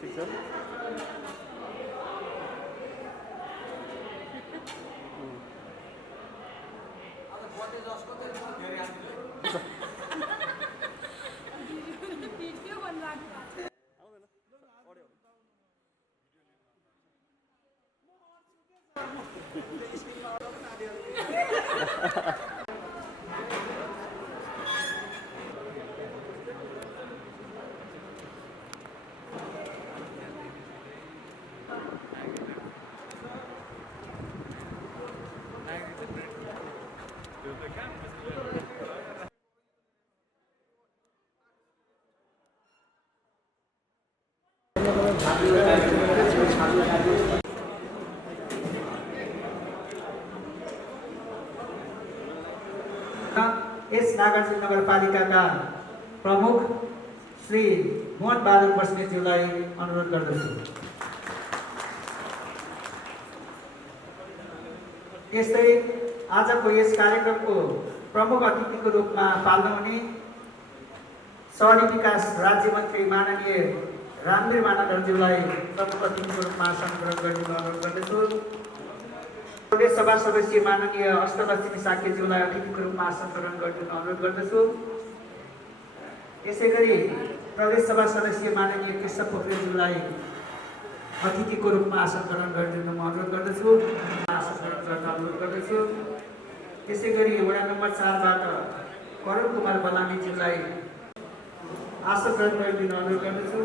ठिक छ। यस नागार्जुन नगरपालिकाका प्रमुख श्री मोहन बहादुर बस्नेतज्यूलाई अनुरोध गर्दछु। यस्तै आजको यस कार्यक्रमको प्रमुख अतिथिको रूपमा पाल्नुहुने शहरी विकास राज्य मन्त्री माननीय रामवीर मानन्दज्यूलाई प्रमुख अतिथिको रूपमा आसन ग्रहण गर्ने अनुरोध गर्दछु। प्रदेश सभा सदस्य माननीय अष्टलक्ष्मी साक्यज्यूलाई अतिथिको रूपमा आसन ग्रहण गर्ने अनुरोध गर्दछु। यसैगरी प्रदेश सभा सदस्य माननीय केशव पोखरेलज्यूलाई अतिथिको रूपमा आसन ग्रहण गर्ने अनुरोध गर्दछु। आसन ग्रहण गर्न अनुरोध गर्दछु। यसैगरी वडा नम्बर 4 बाट करुण कुमार बलामीज्यूलाई आसन ग्रहण गर्ने अनुरोध गर्दछु।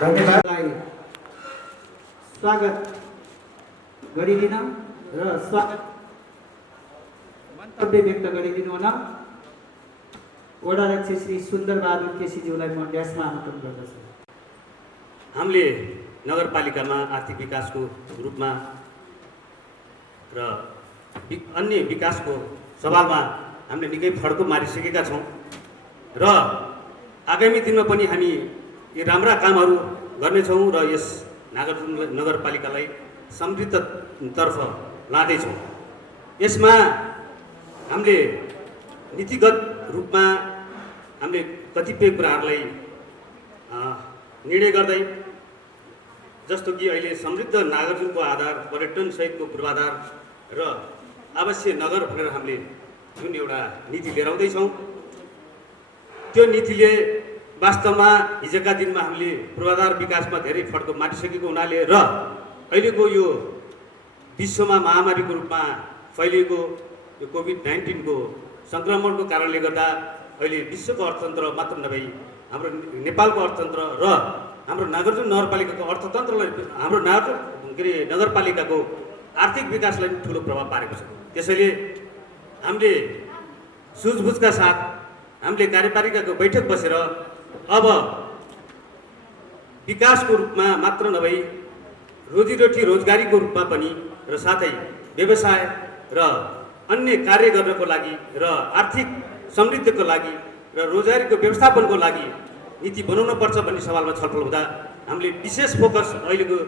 धन्यवादलाई स्वागत गरिदिन र स्वागत मन्तव्य व्यक्त गरिदिनु हुन वडा अध्यक्ष श्री सुन्दर बहादुर केसीज्यूलाई म ड्यासमा आमन्त्रण गर्दछु। हामीले नगरपालिकामा आर्थिक विकासको रूपमा र अन्य विकासको सवालमा हामीले निकै फड्को मारिसकेका छौँ र आगामी दिनमा पनि हामी यी राम्रा कामहरू गर्नेछौँ र यस नागार्जुन नगरपालिकालाई समृद्धतर्फ लाँदैछौँ। यसमा हामीले नीतिगत रूपमा हामीले कतिपय कुराहरूलाई निर्णय गर्दै, जस्तो कि अहिले समृद्ध नागार्जुनको आधार पर्यटन सहितको पूर्वाधार र आवासीय नगर भनेर हामीले जुन एउटा नीति लिएर आउँदैछौँ, त्यो नीतिले वास्तवमा हिजोका दिनमा हामीले पूर्वाधार विकासमा धेरै फड्को मारिसकेको हुनाले र अहिलेको यो विश्वमा महामारीको रूपमा फैलिएको यो कोभिड-19 को सङ्क्रमणको कारणले गर्दा अहिले विश्वको अर्थतन्त्र मात्र नभई हाम्रो नेपालको अर्थतन्त्र र हाम्रो नागार्जुन नगरपालिकाको अर्थतन्त्रलाई, हाम्रो नगरपालिकाको आर्थिक विकासलाई ठुलो प्रभाव पारेको छ। त्यसैले हामीले सुझबुझका साथ हामीले कार्यपालिकाको बैठक बसेर अब विकासको रूपमा मात्र नभई रोजीरोटी रोजगारीको रूपमा पनि र साथै व्यवसाय र अन्य कार्य गर्नको लागि र आर्थिक समृद्धिको लागि र रोजगारीको व्यवस्थापनको लागि नीति बनाउन पर्छ भन्ने सवालमा छलफल हुँदा हामीले विशेष फोकस अहिलेको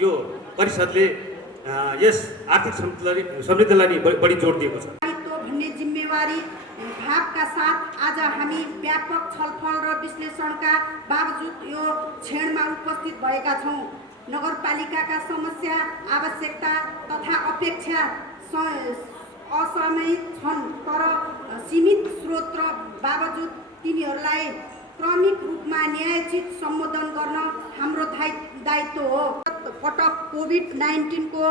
यो परिषदले यस आर्थिक समृद्धिलाई बढी जोड दिएको छ। भन्ने जिम्मेवारी भावका साथ आज हामी व्यापक छलफल र विश्लेषणका बावजुद यो क्षणमा उपस्थित भएका छौँ। नगरपालिकाका समस्या, आवश्यकता तथा अपेक्षा असमयित छन्, तर सीमित स्रोत र बावजुद तिनीहरूलाई क्रमिक रूपमा न्यायोचित सम्बोधन गर्न हाम्रो दायित्व हो। पटक कोभिड-19 को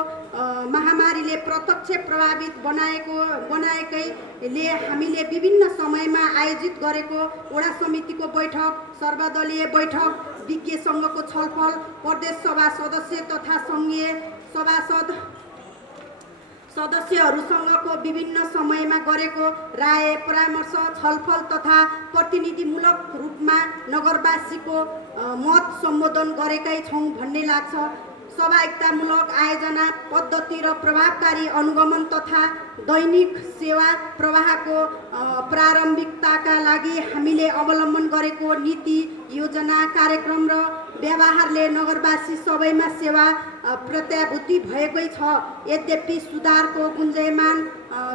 महामारीले प्रत्यक्ष प्रभावित बनाएकैले हामीले विभिन्न समयमा आयोजित गरेको वडा समितिको बैठक, सर्वदलीय बैठक, विज्ञ सङ्घको छलफल, प्रदेश सभा सदस्य तथा सङ्घीय सदस्यहरूसँगको विभिन्न समयमा गरेको राय, परामर्श, छलफल तथा प्रतिनिधिमूलक रूपमा नगरवासीको मत सम्बोधन गरेकै छौँ भन्ने लाग्छ। सहभागितामूलक आयोजना पद्धति र प्रभावकारी अनुगमन तथा दैनिक सेवा प्रवाहको प्रारम्भिकताका लागि हामीले अवलम्बन गरेको नीति, योजना, कार्यक्रम र व्यवहारले नगरवासी सबैमा सेवा प्रत्याभूति भएकै छ। यद्यपि सुधारको गुन्जायमान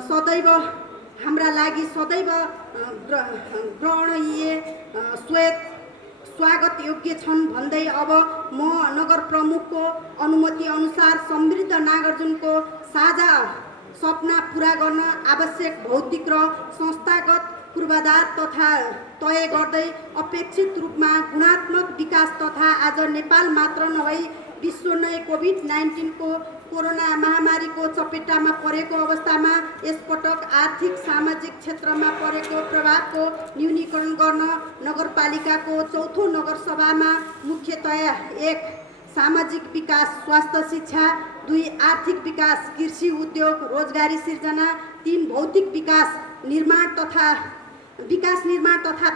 सदैव हाम्रा लागि सदैव ग्रहणीय, स्वागत योग्य छन् भन्दै अब म नगर प्रमुखको अनुमति अनुसार समृद्ध नागार्जुनको साझा सपना पूरा गर्न आवश्यक भौतिक र संस्थागत पूर्वाधार तथा तय गर्दै अपेक्षित रूपमा गुणात्मक विकास तथा आज नेपाल मात्र नभई विश्व नै कोभिड-19 को कोरोना महामारीको चपेटामा परेको अवस्थामा यसपटक आर्थिक सामाजिक क्षेत्रमा परेको प्रभावको न्यूनीकरण गर्न नगरपालिकाको चौथो नगरसभामा मुख्यतया 1 सामाजिक विकास, स्वास्थ्य, शिक्षा, 2 आर्थिक विकास, कृषि, उद्योग, रोजगारी सिर्जना, 3 भौतिक विकास निर्माण तथा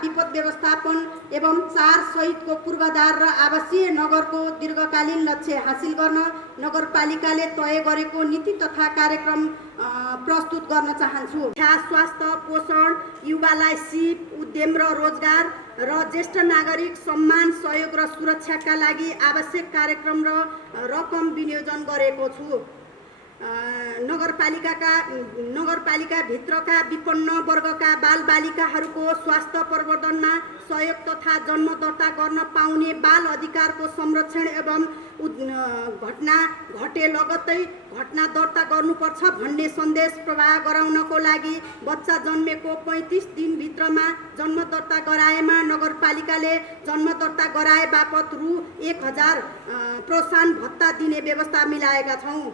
विपद व्यवस्थापन एवं 4 सहितको पूर्वाधार र आवासीय नगरको दीर्घकालीन लक्ष्य हासिल गर्न नगरपालिकाले तय गरेको नीति तथा कार्यक्रम प्रस्तुत गर्न चाहन्छु। स्वास्थ्य, पोषण, युवालाई सिप, उद्यम र रोजगार र ज्येष्ठ नागरिक सम्मान, सहयोग र सुरक्षाका लागि आवश्यक कार्यक्रम र रकम विनियोजन गरेको छु। नगरपालिका भित्रका विपन्न वर्गका बालबालिकाहरूको स्वास्थ्य प्रवर्धनमा सहयोग तथा जन्म दर्ता गर्न पाउने बाल अधिकारको संरक्षण एवं घटना घटे लगत्तै घटना दर्ता गर्नुपर्छ भन्ने सन्देश प्रवाह गराउनको लागि बच्चा जन्मेको 35 दिनभित्रमा जन्म दर्ता गराएमा नगरपालिकाले जन्म दर्ता गराए बापत रु 1000 प्रोत्साहन भत्ता दिने व्यवस्था मिलाएका छौँ।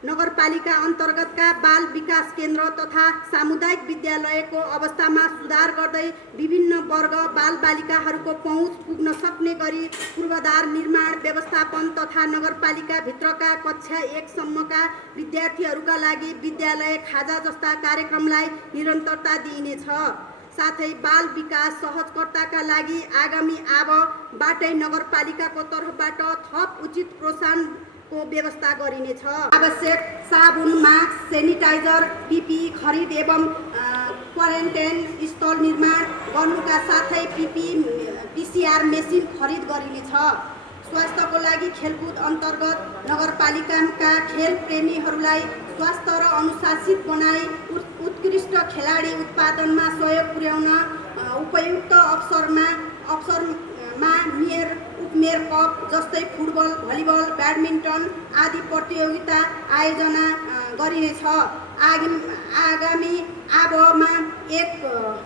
नगरपालिका अन्तर्गतका बाल विकास केन्द्र तथा सामुदायिक विद्यालयको अवस्थामा सुधार गर्दै विभिन्न वर्ग बालबालिकाहरूको पहुँच पुग्न सक्ने गरी पूर्वाधार निर्माण, व्यवस्थापन तथा नगरपालिका भित्रका कक्षा 1 सम्मका विद्यार्थीहरूका लागि विद्यालय खाजा जस्ता कार्यक्रमलाई निरन्तरता दिइनेछ। साथै बाल विकास सहजकर्ताका लागि आगामी आबबाटै नगरपालिकाको तर्फबाट थप उचित प्रोत्साहन को व्यवस्था गरिनेछ। आवश्यक साबुन, मास्क, सेनिटाइजर, पीपीई खरिद एवं क्वारेन्टाइन स्थल निर्माण गर्नुका साथै पीसीआर मेसिन खरिद गरिनेछ। स्वास्थ्यको लागि खेलकुद अन्तर्गत नगरपालिकाका खेल प्रेमीहरूलाई स्वास्थ्य र अनुशासित बनाई उत्कृष्ट खेलाडी उत्पादनमा सहयोग पुर्याउन उपयुक्त अवसरमा उपमेयर कप जस्तै फुटबल, भलिबल, ब्याडमिन्टन आदि प्रतियोगिता आयोजना गरिनेछ। आगामी आबमा 1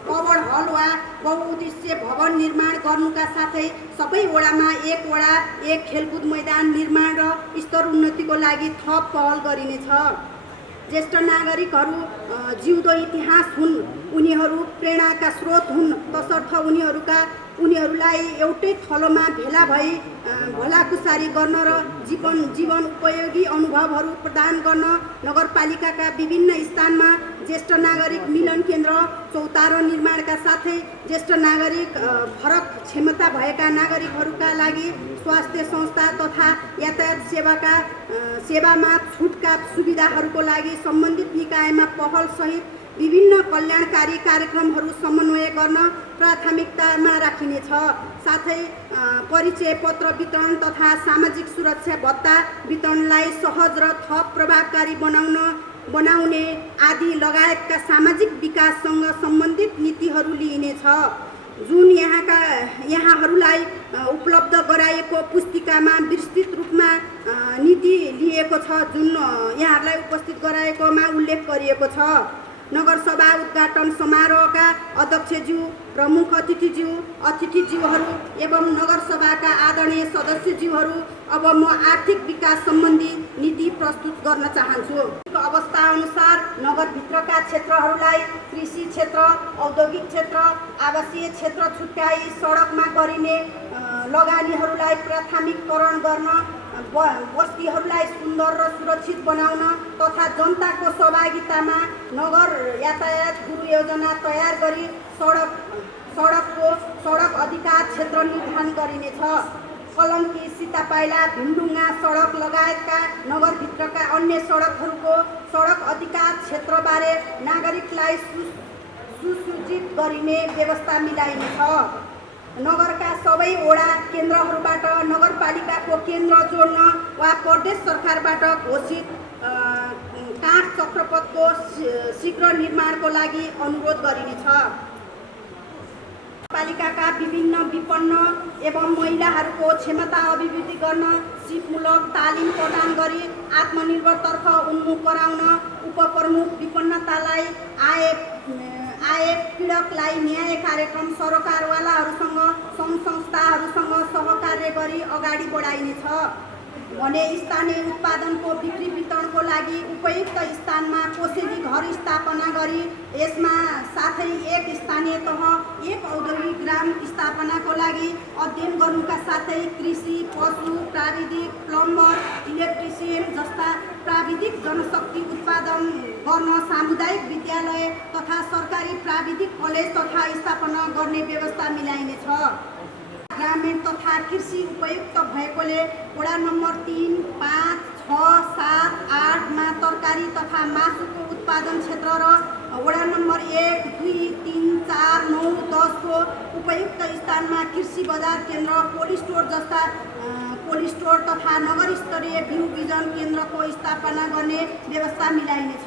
कवर हल वा बहुउद्देश्य भवन निर्माण गर्नुका साथै सबै वडामा 1 वडा 1 खेलकुद मैदान निर्माण र स्तर उन्नतिको लागि थप पहल गरिनेछ। ज्येष्ठ नागरिकहरू जिउँदो इतिहास हुन्, उनीहरू प्रेरणाका स्रोत हुन्, तसर्थ उनीहरूलाई एउटै थलोमा भेला भई भलाकुसारी गर्न र जीवन उपयोगी अनुभवहरू प्रदान गर्न नगरपालिकाका विभिन्न स्थानमा ज्येष्ठ नागरिक मिलन केन्द्र, चौतारो निर्माणका साथै ज्येष्ठ नागरिक फरक क्षमता भएका नागरिकहरूका लागि स्वास्थ्य संस्था तथा यातायात सेवामा छुटका सुविधाहरूको लागि सम्बन्धित निकायमा पहल सहित विभिन्न कल्याणकारी कार्यक्रमहरू समन्वय गर्न प्राथमिकतामा राखिनेछ। साथै परिचय पत्र वितरण तथा सामाजिक सुरक्षा भत्ता वितरणलाई सहज र थप प्रभावकारी बनाउन बनाउने आदि लगायतका सामाजिक विकाससँग सम्बन्धित नीतिहरू लिइनेछ। जुन यहाँहरूलाई उपलब्ध गराएको पुस्तिकामा विस्तृत रूपमा नीति लिएको छ, जुन यहाँहरूलाई उपस्थित गराएकोमा उल्लेख गरिएको छ। नगरसभा उद्घाटन समारोहका अध्यक्षज्यू, प्रमुख अतिथिज्यूहरू एवं नगरसभाका आदरणीय सदस्यज्यूहरू, अब म आर्थिक विकास सम्बन्धी नीति प्रस्तुत गर्न चाहन्छु। अवस्था अनुसार नगरभित्रका क्षेत्रहरूलाई कृषि क्षेत्र, औद्योगिक क्षेत्र, आवासीय क्षेत्र छुट्याई सडकमा गरिने लगानीहरूलाई प्राथमिककरण गर्न, बस्तीहरूलाई सुन्दर र सुरक्षित बनाउन तथा जनताको सहभागितामा नगर यातायात गुरु योजना तयार गरी सडक अधिकार क्षेत्र निर्धारण गरिनेछ। कलङ्की, सीतापाइला, भिमडुङ्गा सडक लगायतका नगरभित्रका अन्य सडकहरूको सडक अधिकार क्षेत्रबारे नागरिकलाई सुसूचित गरिने व्यवस्था मिलाइनेछ। नगरका सबै वडा केन्द्रहरूबाट नगरपालिकाको केन्द्र जोड्न वा प्रदेश सरकारबाट घोषित काठ चक्रपथको शीघ्र निर्माणको लागि अनुरोध गरिनेछ। पालिकाका विभिन्न विपन्न एवं महिलाहरूको क्षमता अभिवृद्धि गर्न सिपमूलक तालिम प्रदान गरी आत्मनिर्भरतर्फ उन्मुख गराउन, उपप्रमुख विपन्नतालाई आए पीडकलाई न्याय कार्यक्रम सरकारवालाहरूसँग सङ्घ संस्थाहरूसँग सहकार्य गरी अगाडि बढाइनेछ भने स्थानीय उत्पादनको बिक्री वितरणको लागि उपयुक्त स्थानमा कोसेली घर स्थापना गरी यसमा साथै एक स्थानीय तह, एक औद्योगिक ग्राम स्थापनाको लागि अध्ययन गर्नुका साथै कृषि, पशु, प्राविधिक, प्लम्बर, इलेक्ट्रिसियन जस्ता प्राविधिक जनशक्ति उत्पादन गर्न सामुदायिक विद्यालय तथा सरकारी प्राविधिक कलेज तथा स्थापना गर्ने व्यवस्था मिलाइनेछ। ग्रामीण तथा कृषि उपयुक्त भएकोले वडा नम्बर 3, 5, 6, 7, 8 मा तरकारी तथा मासुको उत्पादन क्षेत्र र वडा नम्बर 1, 2, 3, 4, 9, 10 को उपयुक्त स्थानमा कृषि बजार केन्द्र, कोल्ड स्टोर तथा नगर स्तरीय बिउ बिजन केन्द्रको स्थापना गर्ने व्यवस्था मिलाइनेछ।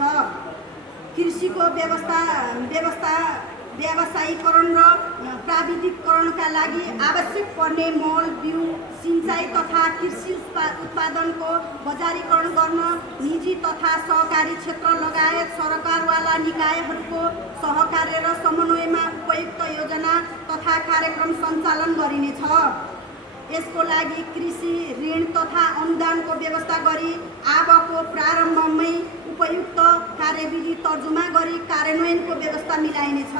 कृषिको व्यावसायीकरण र प्राविधिकरणका लागि आवश्यक पर्ने मल, बिउ, सिँचाइ तथा कृषि उत्पादनको बजारीकरण गर्न निजी तथा सहकारी क्षेत्र लगायत सरकारवाला निकायहरूको सहकार्य र समन्वयमा उपयुक्त योजना तथा कार्यक्रम सञ्चालन गरिनेछ। यसको लागि कृषि ऋण तथा अनुदानको व्यवस्था गरी आबको प्रारम्भमै उपयुक्त कार्यविधि तर्जुमा गरी कार्यान्वयनको व्यवस्था मिलाइनेछ।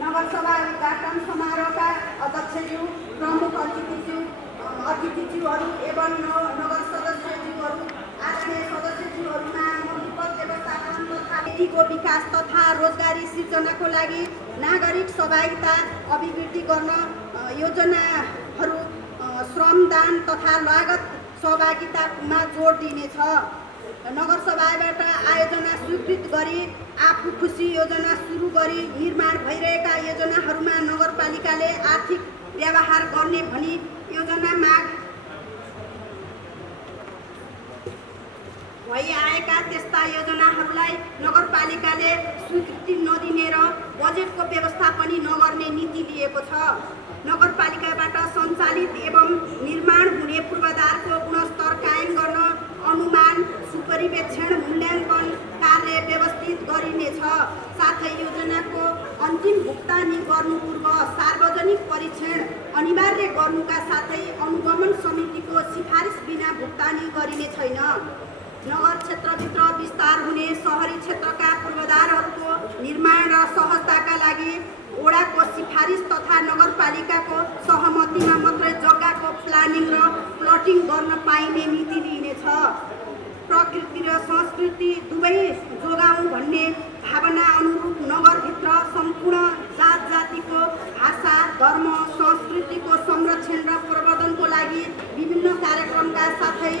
नगरसभा उद्घाटन समारोहका अध्यक्षज्यू, प्रमुख अतिथिज्यूहरू एवं नगर सदस्यज्यूहरू, आदरणीय सदस्यज्यूहरूमा विपद व्यवस्थापन तथा व्यक्तिको विकास तथा रोजगारी सिर्जनाको लागि नागरिक सहभागिता अभिवृद्धि गर्न योजनाहरू, श्रमदान तथा लागत सहभागितामा जोड दिनेछ। नगरसभाबाट आयोजना स्वीकृत गरी आफू खुसी योजना सुरु गरी निर्माण भइरहेका योजनाहरूमा नगरपालिकाले आर्थिक व्यवहार गर्ने भनी योजना माग भइआएका त्यस्ता योजनाहरूलाई नगरपालिकाले स्वीकृति नदिने र बजेटको व्यवस्था पनि नगर्ने नीति लिएको छ। नगरपालिकाबाट सञ्चालित एवं निर्माण हुने पूर्वाधारको गुणस्तर कायम गर्न अनुमान, सुपरिवेक्षण, मूल्याङ्कन कार्य व्यवस्थित गरिनेछ। साथै योजनाको अन्तिम भुक्तानी गर्नु पूर्व सार्वजनिक परीक्षण अनिवार्य गर्नुका साथै अनुगमन समितिको सिफारिस बिना भुक्तानी गरिने छैन। नगर क्षेत्रभित्र विस्तार हुने शहरी क्षेत्रका पूर्वाधारहरूको निर्माण र सहजताका लागि वडाको सिफारिस तथा नगरपालिकाको सहमतिमा मात्रै जग्गाको प्लानिङ र प्लटिङ गर्न पाइने नीति लिइनेछ। प्रकृति र संस्कृति दुवै जोगाउँ भन्ने भावना अनुरूप नगरभित्र सम्पूर्ण जात जातिको भाषा, धर्म, संस्कृतिको संरक्षण र प्रवर्धनको लागि विभिन्न कार्यक्रमका साथै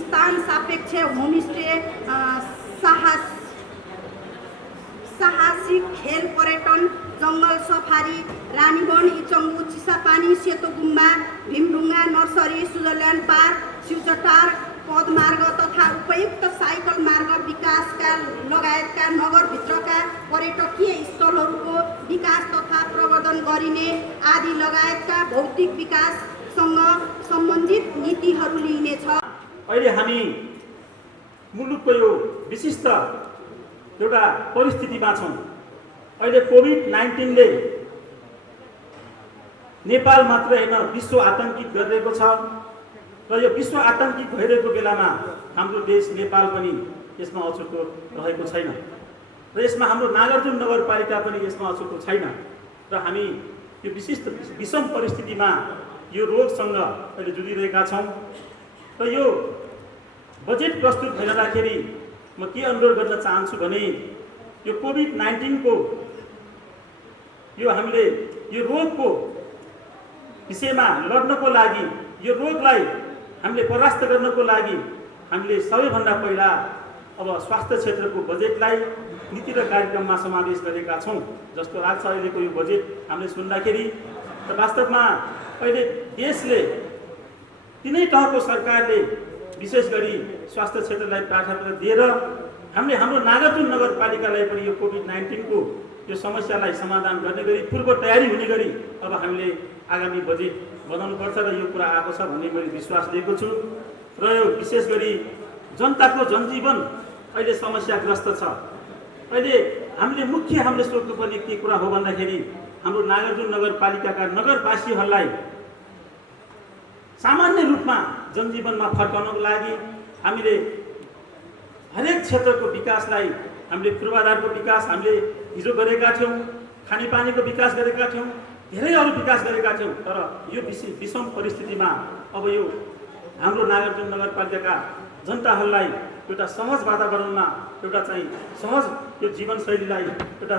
स्थान सापेक्ष होमस्टे, साहसिक खेल पर्यटन, जङ्गल सफारी, रानीवन, इचङ्गु, चिसापानी, सेतो गुम्बा, भीमढुङ्गा नर्सरी, स्विजरल्यान्ड पार्क, शिवचटार, पदमार्ग तथा उपयुक्त साइकल मार्ग विकासका लगायतका नगरभित्रका पर्यटकीय स्थलहरूको विकास तथा प्रवर्धन गरिने आदि लगायतका भौतिक विकाससँग सम्बन्धित नीतिहरू लिइनेछ। अहिले हामी मुलुकको यो विशिष्ट एउटा परिस्थितिमा छौँ। अहिले कोभिड-19ले नेपाल मात्र होइन विश्व आतङ्कित गरिरहेको छ र यो विश्व आतङ्कित भइरहेको बेलामा हाम्रो देश नेपाल पनि यसमा अछुतो रहेको छैन र यसमा हाम्रो नागार्जुन नगरपालिका पनि यसमा अछुतो छैन र हामी यो विशिष्ट विषम परिस्थितिमा यो रोगसँग अहिले जुधिरहेका छौँ र यो बजेट प्रस्तुत भइरहँदाखेरि म के अनुरोध गर्न चाहन्छु भने यो कोभिड-19 यो हामीले यो रोगको विषयमा लड्नको लागि यो रोगलाई हामीले परास्त गर्नको लागि हामीले सबैभन्दा पहिला अब स्वास्थ्य क्षेत्रको बजेटलाई नीति र कार्यक्रममा समावेश गरेका छौँ जस्तो लाग्छ अहिलेको यो बजेट हामीले सुन्दाखेरि। र वास्तवमा अहिले देशले तिनै तहको सरकारले विशेष गरी स्वास्थ्य क्षेत्रलाई प्राथमिकता दिएर हामीले हाम्रो नागार्जुन नगरपालिकालाई पनि यो कोभिड-19 यो समस्यालाई समाधान गर्ने गरी पूर्व तयारी हुने गरी अब हामीले आगामी बजेट बनाउनुपर्छ र यो कुरा आएको छ भन्ने मैले विश्वास लिएको छु। र यो विशेष गरी जनताको जनजीवन अहिले समस्याग्रस्त छ। अहिले हामीले सोध्नुपर्ने के कुरा हो भन्दाखेरि हाम्रो नागार्जुन नगरपालिकाका नगरवासीहरूलाई सामान्य रूपमा जनजीवनमा फर्काउनको लागि हामीले हरेक क्षेत्रको विकासलाई हामीले पूर्वाधारको विकास हामीले हिजो गरेका थियौँ, खानेपानीको विकास गरेका थियौँ, धेरै अरू विकास गरेका थियौँ। तर यो विषम परिस्थितिमा अब यो हाम्रो नागार्जुन नगरपालिकाका जनताहरूलाई एउटा सहज वातावरणमा एउटा चाहिँ सहज यो जीवनशैलीलाई एउटा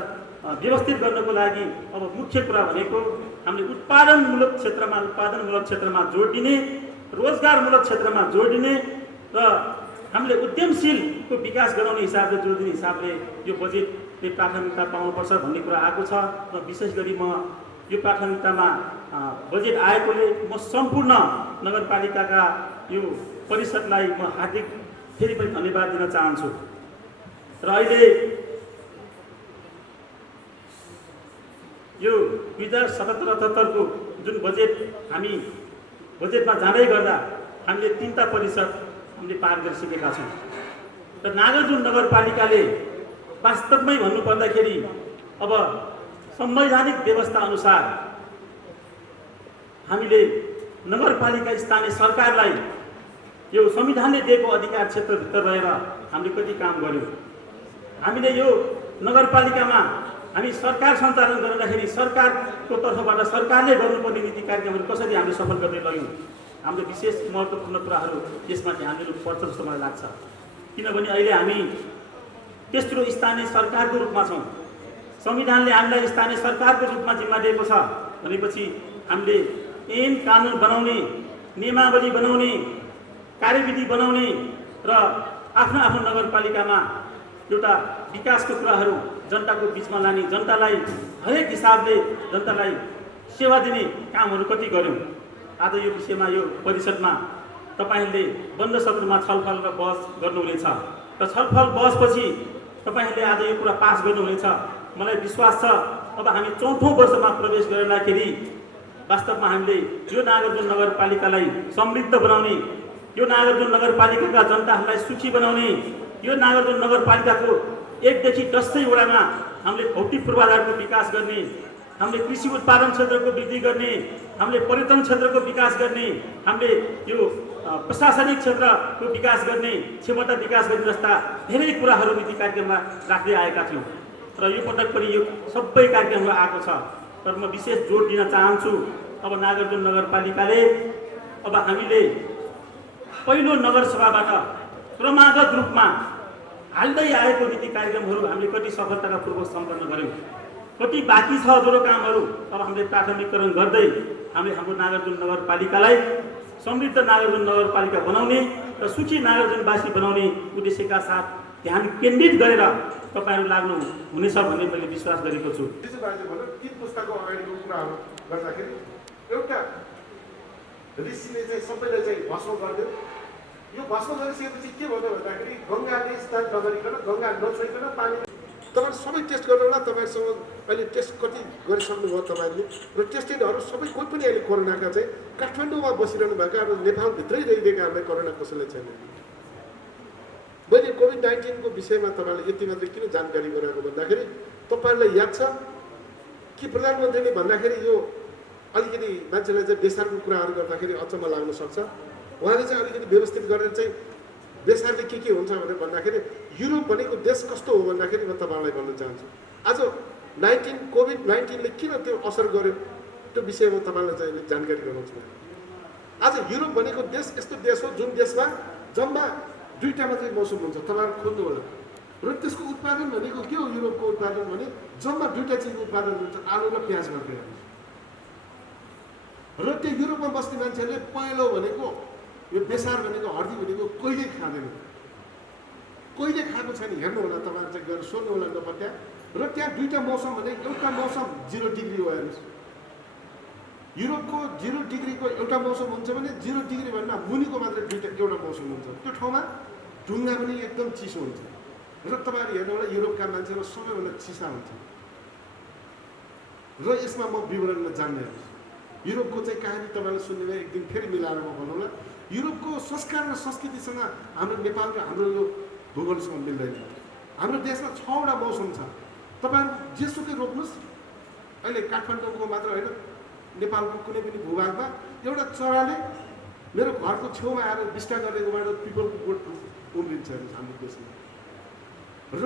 व्यवस्थित गर्नको लागि अब मुख्य कुरा भनेको हामीले उत्पादनमूलक क्षेत्रमा जोड दिने, रोजगारमूलक क्षेत्रमा जोड दिने र हामीले उद्यमशीलको विकास गराउने हिसाबले जोड दिने हिसाबले यो बजेटले प्राथमिकता पाउनुपर्छ भन्ने कुरा आएको छ। र विशेष गरी म यो प्राथमिकतामा बजेट आएकोले म सम्पूर्ण नगरपालिकाका यो परिषदलाई म हार्दिक फेरि पनि धन्यवाद दिन चाहन्छु। र अहिले यो 2077-78 को जुन बजेट हामी बजेटमा जाँदै गर्दा हामीले 3टा परिषद हामीले पार गरिसकेका छौँ र नागार्जुन नगरपालिकाले वास्तवमै भन्नुपर्दाखेरि अब संवैधानिक व्यवस्था अनुसार हामीले नगरपालिका स्थानीय सरकारलाई यो संविधानले दिएको अधिकार क्षेत्रभित्र रहेर हामीले कति काम गर्यौँ। हामीले यो नगरपालिकामा हामी सरकार सञ्चालन गर्दाखेरि सरकारको तर्फबाट सरकारले गर्नुपर्ने नीति कार्यक्रमहरू कसरी हामीले सफल गर्दै लग्यौँ, हाम्रो विशेष महत्त्वपूर्ण कुराहरू यसमा ध्यान दिनुपर्छ जस्तो मलाई लाग्छ। किनभने अहिले हामी तेस्रो स्थानीय सरकारको रूपमा छौँ। संविधानले हामीलाई स्थानीय सरकारको रूपमा जिम्मा दिएको छ भनेपछि हामीले ऐन कानुन बनाउने, नियमावली बनाउने, कार्यविधि बनाउने र आफ्नो नगरपालिकामा एउटा विकासको कुराहरू जनताको बिचमा लाने, जनतालाई हरेक हिसाबले जनतालाई सेवा दिने कामहरू कति गर्यौँ। आज यो विषयमा यो परिषदमा तपाईँहरूले बन्द सत्रमा छलफल र बहस गर्नुहुनेछ र छलफल बहसपछि तपाईँहरूले आज यो कुरा पास गर्नुहुनेछ। मलाई विश्वास छ अब हामी 4औं वर्षमा प्रवेश गर्दाखेरि वास्तवमा हामीले यो नागार्जुन नगरपालिकालाई समृद्ध बनाउने, यो नागार्जुन नगरपालिकाका जनताहरूलाई सुखी बनाउने, यो नागार्जुन नगरपालिकाको 1 देखि 10 वडामा हामीले भौतिक पूर्वाधारको विकास गर्ने, हामीले कृषि उत्पादन क्षेत्रको वृद्धि गर्ने, हामीले पर्यटन क्षेत्रको विकास गर्ने, हामीले यो प्रशासनिक क्षेत्रको विकास गर्ने, क्षमता विकास गर्ने जस्ता धेरै कुराहरू नीति कार्यक्रममा राख्दै आएका थियौँ र यो पटक पनि यो सबै कार्यक्रमहरू आएको छ। तर म विशेष जोड दिन चाहन्छु अब नागार्जुन नगरपालिकाले अब हामीले पहिलो नगरसभाबाट क्रमागत रूपमा हाल्दै आएको नीति कार्यक्रमहरू हामीले कति सफलतापूर्वक सम्पन्न गर्यौँ, कति बाँकी छ अधुरो कामहरू अब हामीले प्राथमिकरण गर्दै हामीले हाम्रो नागार्जुन नगरपालिकालाई समृद्ध नागार्जुन नगरपालिका बनाउने र सुखी नागार्जुनवासी बनाउने उद्देश्यका साथ ध्यान केन्द्रित गरेर तपाईँहरू लाग्नु हुनेछ भन्ने मैले विश्वास गरेको छु। तीन पुस्ताको अगाडिको कुराहरू गर्दाखेरि एउटा ऋषिले चाहिँ सबैलाई चाहिँ भस्म गरिदियो यो भस्म गरिसकेपछि के भयो भन्दाखेरि गङ्गाले स्नान नगरिकन गङ्गा नछोइकन पानी तपाईँ सबै टेस्ट गर्नु होला। तपाईँहरूसँग अहिले टेस्ट कति गरिसक्नुभयो तपाईँहरूले र टेस्टिङहरू सबै कोही पनि अहिले कोरोनाका चाहिँ काठमाडौँमा बसिरहनु भएका र नेपालभित्रै रहिरहेकाहरूलाई कोरोना कसैलाई छैन। मैले कोभिड-19 को विषयमा तपाईँलाई यति मात्रै किन जानकारी गराएको भन्दाखेरि तपाईँहरूलाई याद छ कि प्रधानमन्त्रीले भन्दाखेरि यो अलिकति मान्छेलाई चाहिँ बेसारको कुराहरू गर्दाखेरि अचम्म लाग्न सक्छ। उहाँले चाहिँ अलिकति व्यवस्थित गरेर चाहिँ बेसारले के हुन्छ भनेर भन्दाखेरि युरोप भनेको देश कस्तो हो भन्दाखेरि म तपाईँलाई भन्न चाहन्छु। आज कोभिड-19ले किन त्यो असर गर्यो त्यो विषयमा तपाईँलाई चाहिँ जानकारी गराउँछु। आज युरोप भनेको देश यस्तो देश हो जुन देशमा जम्मा 2टा मात्रै मौसम हुन्छ। तपाईँहरू खोज्नु होला र त्यसको उत्पादन भनेको के हो? युरोपको उत्पादन भने जम्मा 2टा चिज उत्पादन हुन्छ, आलु र प्याज मात्रै। र त्यो युरोपमा बस्ने मान्छेहरूले पहेँलो भनेको यो बेसार भनेको हर्दी भनेको कहिले खाँदैन, कहिले खाएको छैन। हेर्नु होला तपाईँहरू चाहिँ गएर सोध्नु होला नपत्या। र त्यहाँ 2टा मौसम भने एउटा मौसम 0 डिग्री हो। हेर्नुहोस् युरोपको 0 डिग्रीको एउटा मौसम हुन्छ भने 0 डिग्री भन्दा मुनिको मात्रै एउटा मौसम हुन्छ। त्यो ठाउँमा ढुङ्गा पनि एकदम चिसो हुन्छ। र तपाईँहरू हेर्नु होला युरोपका मान्छेहरू सबैभन्दा चिसा हुन्छ। र यसमा म विवरणमा जान्ने युरोपको चाहिँ कहानी तपाईँलाई सुन्ने भए एक दिन फेरि मिलाएर म भनौँला। युरोपको संस्कार र संस्कृतिसँग हाम्रो नेपाल र हाम्रो यो भूगोलसँग मिल्दैन। हाम्रो देशमा 6वटा मौसम छ। तपाईँहरू जेसुकै रोप्नुहोस्, अहिले काठमाडौँको मात्र होइन नेपालको कुनै पनि भूभागमा एउटा चराले मेरो घरको छेउमा आएर बिस्टा गरेकोबाट पिपलको बोट उम्रिन्छ हाम्रो देशमा। र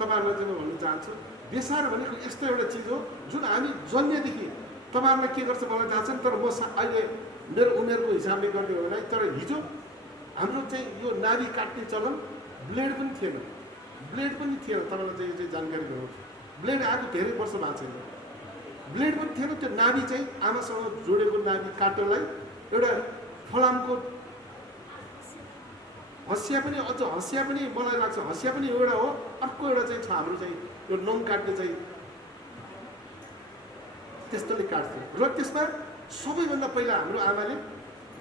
तपाईँहरूलाई चाहिँ म भन्न चाहन्छु बेसार भनेको यस्तो एउटा चिज हो जुन हामी जन्मेदेखि तपाईँहरूलाई के गर्छ मलाई थाहा छैन, तर म अहिले मेरो उमेरको हिसाबले गर्ने हो भने तर हिजो हाम्रो चाहिँ यो नाभि काट्ने चलन ब्लेड पनि थिएन, ब्लेड पनि थिएन। तपाईँलाई चाहिँ जानकारी गराउँछु, ब्लेड आएको धेरै वर्ष भएको छैन। ब्लेड पनि थिएन। त्यो नाभि चाहिँ आमासँग जोडेको नाभि काट्नलाई एउटा फलामको हँसिया पनि, अझ हँसिया पनि मलाई लाग्छ हँसिया पनि एउटा हो। अर्को एउटा चाहिँ छ हाम्रो चाहिँ यो नङ काट्ने चाहिँ त्यस्तोले काट्थ्यो। र त्यसमा सबैभन्दा पहिला हाम्रो आमाले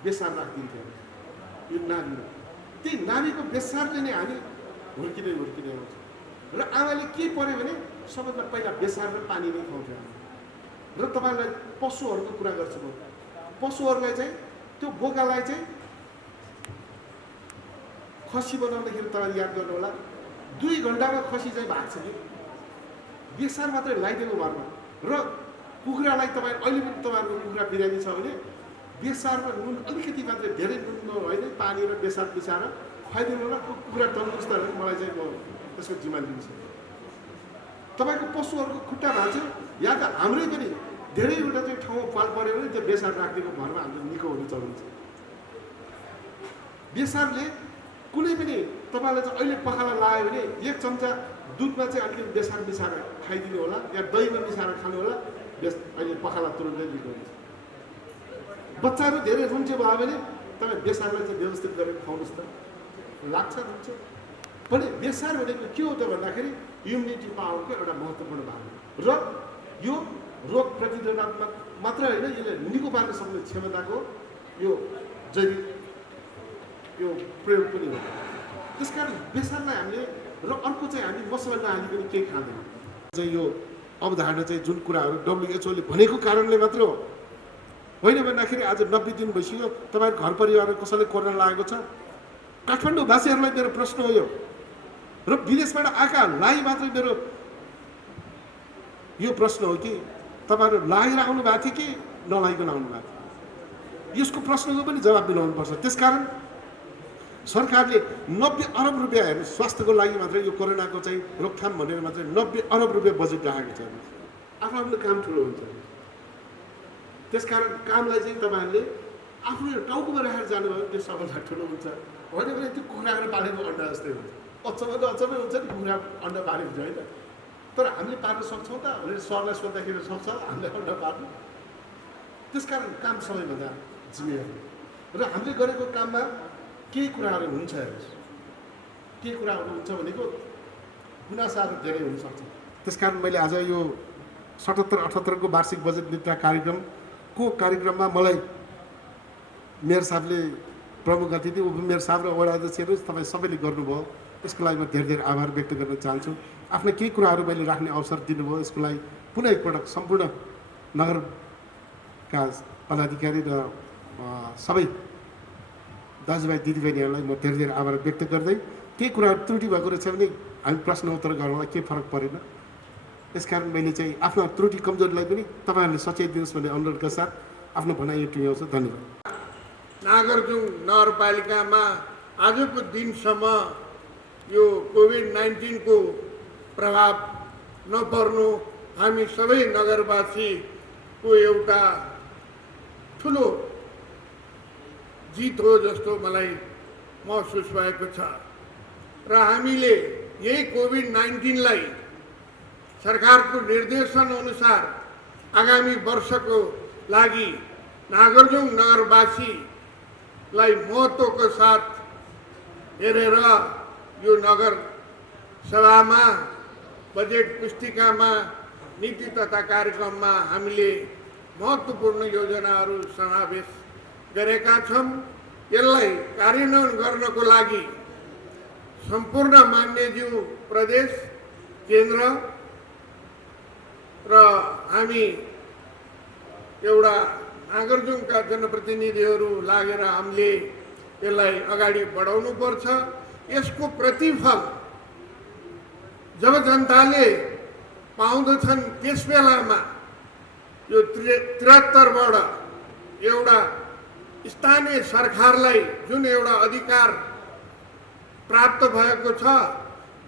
बेसार राखिदिन्थ्यो यो नाभीमा। त्यही नाभीको बेसारले नै हामी हुर्किँदै आउँछ। र आमाले के पर्यो भने सबैभन्दा पहिला बेसार र पानी नै खुवाउँथ्यो। र तपाईँलाई पशुहरूको कुरा गर्छु म। पशुहरूलाई चाहिँ त्यो बोकालाई चाहिँ खसी बनाउँदाखेरि तपाईँले याद गर्नु होला 2 घन्टामा खसी चाहिँ भाग्छ कि बेसार मात्रै लगाइदिएको भरमा। र कुखुरालाई तपाईँ अहिले पनि तपाईँहरूको कुखुरा बिरामी छ भने बेसारमा नुन अलिकति मात्रै, धेरै नुन होइन, पानी र बेसार मिसाएर खुवाइदिनु होला। कुखुरा तन्दुरुस्त भने मलाई चाहिँ म त्यसको जिम्मा लिन्छु। तपाईँको पशुहरूको खुट्टा भाँच्यो या त हाम्रै पनि धेरैवटा चाहिँ ठाउँमा पाल पऱ्यो भने त्यो बेसार राखिदिएको भरमा हाम्रो निको हुनु चलिन्छ। बेसारले कुनै पनि तपाईँलाई चाहिँ अहिले पखाला लाग्यो भने 1 चम्चा दुधमा चाहिँ अलिकति बेसार मिसाएर खाइदिनु होला या दहीमा मिसाएर खानु होला। अहिले पखाला तुरुन्तै निको हुन्छ। बच्चाहरू धेरै रुन्चे भयो भने तपाईँ बेसारलाई चाहिँ व्यवस्थित गरेर खुवाउनुहोस् त, लाग्छ रुन्छ पनि। बेसार भनेको के हो त भन्दाखेरि इम्युनिटी पावरको एउटा महत्त्वपूर्ण भाग हो। र यो रोग प्रतिरोधात्मक मात्र होइन, यसले निको पार्न सक्ने क्षमताको यो जैविक यो प्रयोग पनि हो। त्यसकारण बेसारलाई हामीले र अर्को चाहिँ हामी मसला नहाली पनि केही खाँदैन। चाहिँ यो अवधारणा चाहिँ जुन कुराहरू WHO ले भनेको कारणले मात्र हो, होइन भन्दाखेरि आज 90 दिन भइसक्यो तपाईँहरूको घर परिवारमा कसैलाई कोरोना लागेको छ? काठमाडौँवासीहरूलाई मेरो प्रश्न हो यो। र विदेशबाट आएकालाई मात्रै मेरो यो प्रश्न हो कि तपाईँहरू लागेर आउनु भएको थियो कि नलागिकन आउनु भएको थियो? यसको प्रश्नको पनि जवाब दिलाउनुपर्छ। त्यसकारण सरकारले 90 अरब रुपियाँ हेर्नु स्वास्थ्यको लागि मात्रै यो कोरोनाको चाहिँ रोकथाम भनेर मात्रै 90 अरब रुपियाँ बजेट राखेको छ। आफ्नो काम ठुलो हुन्छ। त्यसकारण कामलाई चाहिँ तपाईँहरूले आफ्नो टाउकोमा राखेर जानुभयो त्यो सबभन्दा ठुलो हुन्छ। होइन भने त्यो कुखुराहरू पालेको अन्डा जस्तै हुन्छ। अचम्मै हुन्छ नि कुखुरा अन्डा पालेको हुन्छ होइन, तर हामीले पार्न सक्छौँ त भनेर सरलाई सोद्धाखेरि सक्छ हामीले अन्डा पार्नु। त्यसकारण काम सबैभन्दा जिम्मेवारी। र हामीले गरेको काममा केही कुराहरू हुन्छ, हेर्नुहोस् केही कुराहरू हुन्छ भनेको गुनासाहरू धेरै हुनसक्छ। त्यसकारण मैले आज यो 77-78 को वार्षिक बजेट वितरण कार्यक्रममा मलाई मेयर साहबले प्रमुख अतिथि उपमेयर साहब र वडा अध्यक्षहरू तपाईँ सबैले गर्नुभयो, यसको लागि म धेरै धेरै आभार व्यक्त गर्न चाहन्छु। आफ्ना केही कुराहरू मैले राख्ने अवसर दिनुभयो, यसको लागि पुनः एकपटक सम्पूर्ण नगरका पदाधिकारी र सबै दाजुभाइ दिदीबहिनीहरूलाई म धेरै धेरै आभार व्यक्त गर्दै केही कुराहरू त्रुटि भएको रहेछ भने हामी प्रश्न उत्तर गर्नलाई केही फरक परेन। यसकारण मैले चाहिँ आफ्नो त्रुटि कमजोरीलाई पनि तपाईँहरूले सच्याइदिनुहोस् भन्ने अनुरोधका साथ आफ्नो भनाइ यो टुङ्ग्याउँछु। धन्यवाद। नागरजुङ नगरपालिकामा आजको दिनसम्म यो कोभिड-19 को प्रभाव नपर्नु हामी सबै नगरवासीको एउटा ठुलो जित हो जस्तो मलाई महसुस भएको छ र हामीले यही कोभिड-19 लाई सरकारको निर्देशन अनुसार आगामी वर्षको लागि नागरजुङ नगरवासीलाई महत्त्वको साथ हेरेर यो नगर सभामा बजेट पुस्तिकामा नीति तथा कार्यक्रममा हामीले महत्त्वपूर्ण योजनाहरू समावेश गरेका छौँ। यसलाई कार्यान्वयन गर्नको लागि सम्पूर्ण मान्यज्यू प्रदेश, केन्द्र र हामी एउटा नागरजुङका जनप्रतिनिधिहरू लागेर हामीले यसलाई अगाडि बढाउनु पर्छ। यसको प्रतिफल जब जनताले पाउँदछन् त्यस बेलामा यो 73बाट एउटा स्थानीय सरकारलाई जुन एउटा अधिकार प्राप्त भएको छ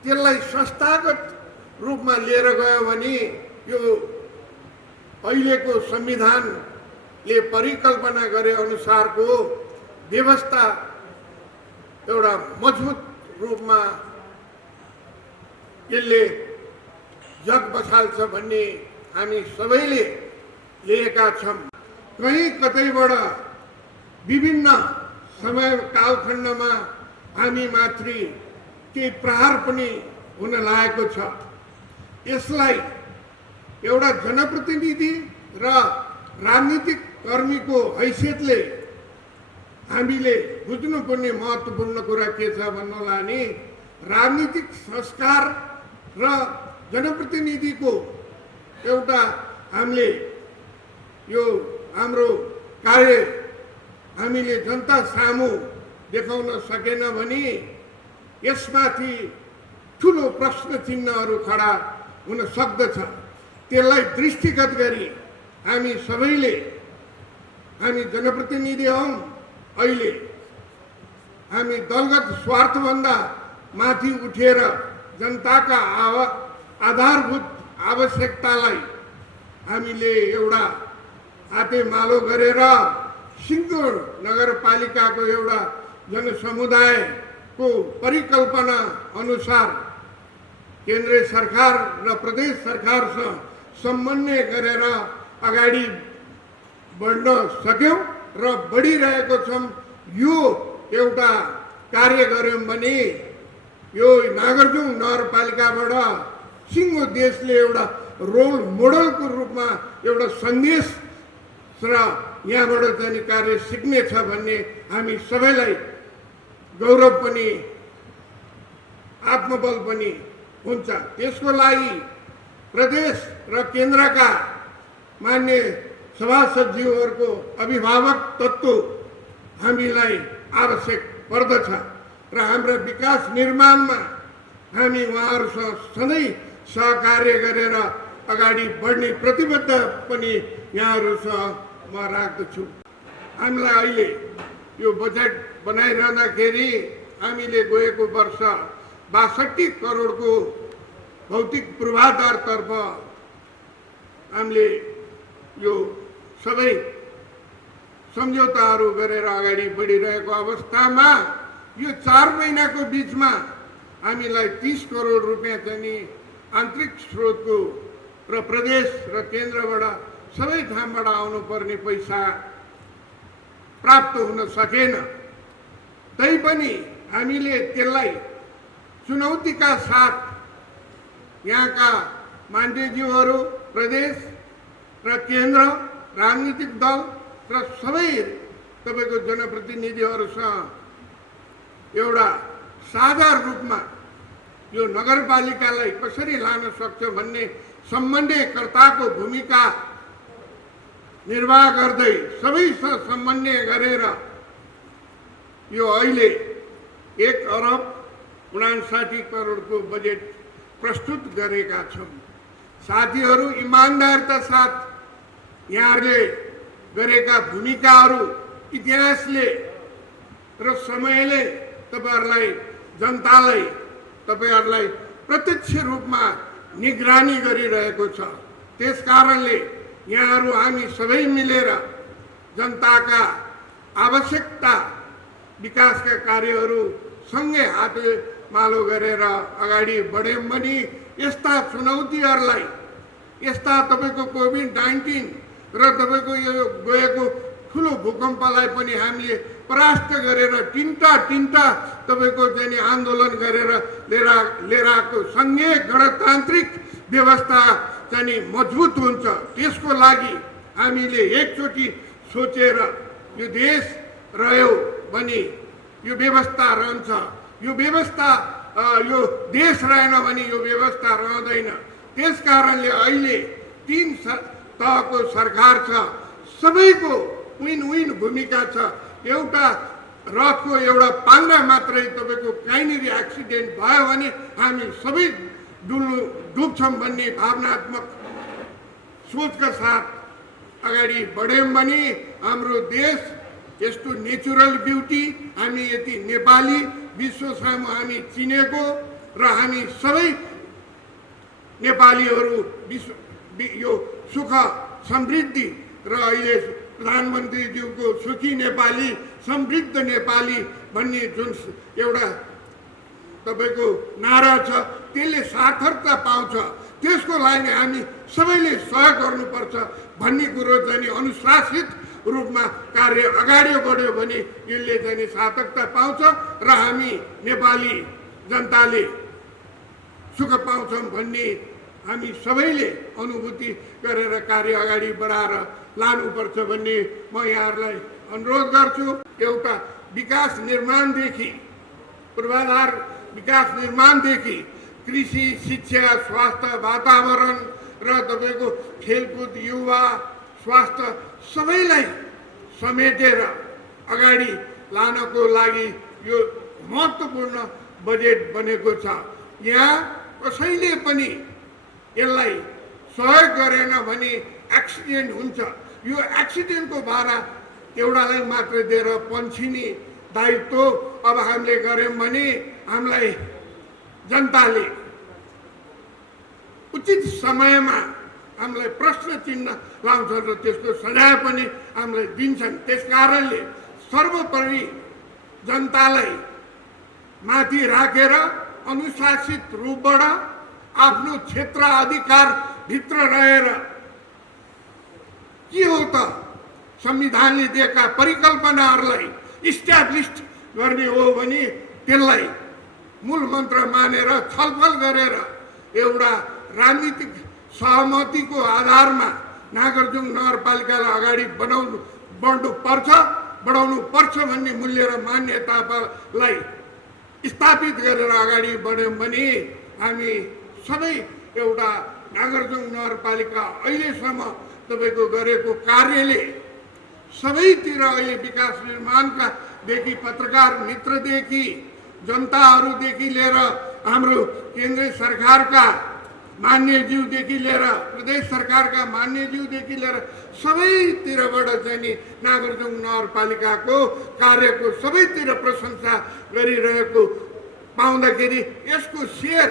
त्यसलाई संस्थागत रूपमा लिएर गयो भने यो अहिलेको संविधानले परिकल्पना गरे अनुसारको व्यवस्था एउटा मजबुत रूपमा यसले जग बसाल्छ भन्ने हामी सबैले लिएका छौँ। कहीँ कतैबाट विभिन्न समय कालखण्डमा हामी माथि केही प्रहार पनि हुन लागेको छ। यसलाई एउटा जनप्रतिनिधि र राजनीतिक कर्मीको हैसियतले हामीले बुझ्नुपर्ने महत्त्वपूर्ण कुरा के छ भन्नुलाई नि राजनीतिक संस्कार र जनप्रतिनिधिको एउटा हामीले यो हाम्रो कार्य हामीले जनता सामु देखाउन सकेन भने यसमाथि ठुलो प्रश्न चिन्हहरू खडा हुन सक्दछ। त्यसलाई दृष्टिगत गरी हामी सबैले, हामी जनप्रतिनिधि हौँ, अहिले हामी दलगत स्वार्थभन्दा माथि उठेर जनताका आधारभूत आवश्यकतालाई हामीले एउटा हातेमालो गरेर सिङ्गो नगरपालिकाको एउटा जनसमुदायको परिकल्पना अनुसार केन्द्रीय सरकार र प्रदेश सरकारसँग समन्वय गरेर अगाडि बढ्न सक्यौँ र बढिरहेको छौँ। यो एउटा कार्य गऱ्यौँ भने यो नागरजुङ नगरपालिकाबाट सिङ्गो देशले एउटा रोल मोडलको रूपमा एउटा सन्देश र यहाँबाट चाहिँ कार्य सिक्नेछ भन्ने हामी सबैलाई गौरव पनि आत्मबल पनि हुन्छ। त्यसको लागि प्रदेश र केन्द्रका मान्य सभासदज्यूहरूको अभिभावक तत्त्व हामीलाई आवश्यक पर्दछ र हाम्रो विकास निर्माणमा हामी उहाँहरूसँग सधैँ सहकार्य गरेर अगाडि बढ्ने प्रतिबद्ध पनि यहाँहरूसँग म राख्दछु। हामीलाई अहिले यो बजेट बनाइरहँदाखेरि हामीले गएको वर्ष 62 करोडको भौतिक पूर्वाधारतर्फ हामीले यो सबै सम्झौताहरू गरेर अगाडि बढिरहेको अवस्थामा यो 4 महिनाको बिचमा हामीलाई 30 करोड रुपियाँ चाहिँ आन्तरिक स्रोतको र प्रदेश र केन्द्रबाट सबै ठाउँबाट आउनुपर्ने पैसा प्राप्त हुन सकेन। तैपनि हामीले त्यसलाई चुनौतीका साथ यहाँका मान्यज्यूहरू, प्रदेश र केन्द्र, राजनीतिक दल र सबै तपाईँको जनप्रतिनिधिहरूसँग एउटा साझा रूपमा यो नगरपालिकालाई कसरी लान सक्छ भन्ने समन्वयकर्ताको भूमिका निर्वाह गर्दै सबैसँग समन्वय गरेर यो अहिले 1,59 करोडको बजेट प्रस्तुत गरेका छौँ। साथीहरू, इमान्दारता साथ यहाँहरूले गरेका भूमिकाहरू इतिहासले र समयले तपाईँहरूलाई जनतालाई तपाईँहरूलाई प्रत्यक्ष रूपमा निगरानी गरिरहेको छ। त्यसकारणले यहाँहरू हामी सबै मिलेर जनताका आवश्यकता विकासका कार्यहरू सँगै हातमालो गरेर अगाडि बढ्यौँ भने यस्ता चुनौतीहरूलाई, यस्ता तपाईँको कोभिड-19 र तपाईँको यो गएको ठुलो भूकम्पलाई पनि हामीले परास्त गरेर तिनवटा तपाईँको चाहिँ आन्दोलन गरेर लिएर आएको सँगै गणतान्त्रिक व्यवस्था चाहिँ मजबुत हुन्छ। त्यसको लागि हामीले एकचोटि सोचेर यो देश रह्यो भने यो व्यवस्था रहन्छ, यो व्यवस्था यो देश रहेन भने यो व्यवस्था रहँदैन। त्यसकारणले अहिले 3 तहको सरकार छ, सबैको विन विन भूमिका छ। एउटा रथको एउटा पाङ्ग्रा मात्रै तपाईँको कहीँनिर एक्सिडेन्ट भयो भने हामी सबै डुब्छौँ भन्ने भावनात्मक सोचका साथ अगाडि बढ्यौँ भने हाम्रो देश यस्तो नेचुरल ब्युटी, हामी यति नेपाली विश्व सामु हामी चिनेको र हामी सबै नेपालीहरू यो सुख समृद्धि र अहिले प्रधानमन्त्रीज्यूको सुखी नेपाली समृद्ध नेपाली भन्ने जुन एउटा तपाईँको नारा छ त्यसले सार्थकता पाउँछ। त्यसको लागि हामी सबैले सहयोग गर्नुपर्छ भन्ने कुरो चाहिँ अनुशासित रूपमा कार्य अगाडि बढ्यो भने यसले चाहिँ सार्थकता पाउँछ र हामी नेपाली जनताले सुख पाउँछौँ भन्ने हामी सबैले अनुभूति गरेर कार्य अगाडि बढाएर लानुपर्छ भन्ने म यहाँहरूलाई अनुरोध गर्छु। एउटा विकास निर्माणदेखि पूर्वाधार विकास निर्माणदेखि कृषि, शिक्षा, स्वास्थ्य, वातावरण र तपाईँको खेलकुद, युवा, स्वास्थ्य सबैलाई समेटेर अगाडि लानको लागि यो महत्त्वपूर्ण बजेट बनेको छ। यहाँ कसैले पनि यसलाई सहयोग गरेन भने एक्सिडेन्ट हुन्छ। यो एक्सिडेन्टको भाडा एउटालाई मात्र दिएर पन्छिने दायित्व अब हामीले गऱ्यौँ भने हामीलाई जनताले उचित समयमा हामीलाई प्रश्न चिन्ह लाउँछन् र त्यसको सजाय पनि हामीलाई दिन्छन्। त्यसकारणले सर्वोपरि जनतालाई माथि राखेर अनुशासित रूपबाट आफ्नो क्षेत्र अधिकार भित्र रहेर के हो त संविधानले दिएका परिकल्पनाहरूलाई इस्ट्याब्लिस्ड गर्ने हो भने त्यसलाई मूल मन्त्र मानेर छलफल गरेर एउटा राजनीतिक सहमतिको आधारमा नागरजुङ नगरपालिकालाई अगाडि बढाउनु पर्छ भन्ने मूल्य र मान्यतालाई स्थापित गरेर अगाडि बढ्यौँ भने हामी सबै एउटा नागरजुङ नगरपालिका अहिलेसम्म तपाईँको गरेको कार्यले सबैतिर अहिले विकास निर्माणका देखि पत्रकार मित्रदेखि जनताहरूदेखि लिएर हाम्रो केन्द्रीय सरकारका मान्यज्यूदेखि लिएर प्रदेश सरकारका मान्यज्यूदेखि लिएर सबैतिरबाट चाहिँ नि नागरजुङ नगरपालिकाको कार्यको सबैतिर प्रशंसा गरिरहेको पाउँदाखेरि यसको श्रेय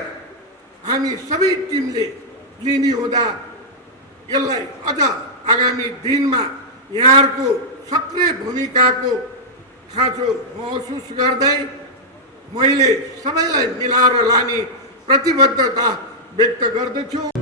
हामी सबै टिमले लिने हुँदा यसलाई अझ आगामी दिनमा यहाँहरूको सक्रिय भूमिकाको खाँचो महसुस गर्दै मैले सबैलाई मिलाएर लाने प्रतिबद्धता व्यक्त गर्दछु।